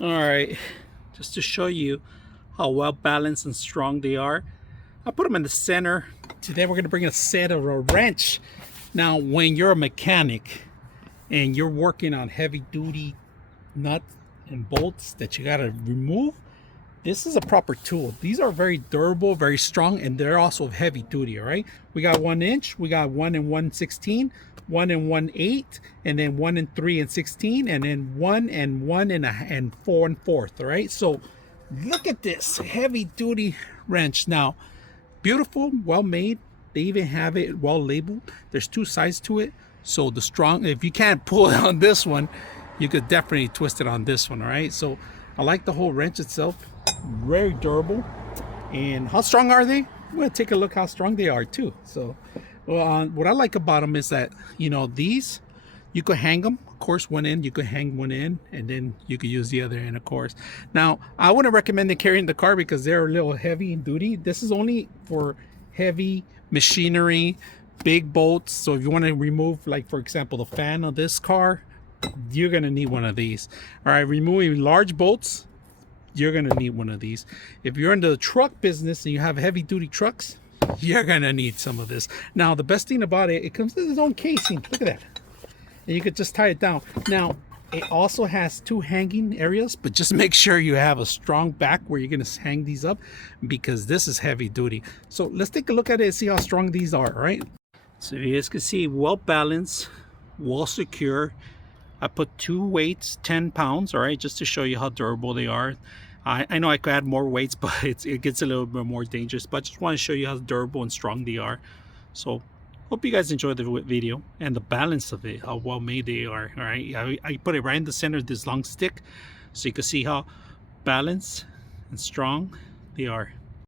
All right, just to show you how well balanced and strong they are, I put them in the center. Today we're gonna bring a set of a wrench. Now, when you're a mechanic and you're working on heavy duty nuts and bolts that you gotta remove, this is a proper tool. These are very durable, very strong, and they're also heavy duty. All right, we got 1 inch, we got 1 and 1/16, 1 and 1/8, and then 1 and 3/16, and then 1 and 4 1/4. All right, so look at this heavy duty wrench. Now, beautiful, well made. They even have it well labeled. There's two sides to it, so the strong, if you can't pull it on this one, you could definitely twist it on this one. All right, so I like the whole wrench itself, very durable. And how strong are they? We're gonna take a look how strong they are too. So what I like about them is that, you know, these, you could hang them, of course. One end you could hang one end, and then you could use the other end, of course. Now, I wouldn't recommend it carrying the car because they're a little heavy and duty. This is only for heavy machinery, big bolts. So if you want to remove, like for example, the fan of this car, you're gonna need one of these. All right, removing large bolts, you're gonna need one of these. If you're in the truck business and you have heavy duty trucks, you're gonna need some of this. Now, the best thing about it, it comes with its own casing. Look at that. And you could just tie it down. Now, it also has two hanging areas, but just make sure you have a strong back where you're gonna hang these up, because this is heavy duty. So let's take a look at it and see how strong these are. All right, so you guys can see, well balanced, well secure. I put two weights, 10 pounds, all right, just to show you how durable they are. I know I could add more weights, but it gets a little bit more dangerous, but I just want to show you how durable and strong they are. So hope you guys enjoyed the video and the balance of it, how well made they are. All right, I put it right in the center of this long stick so you can see how balanced and strong they are.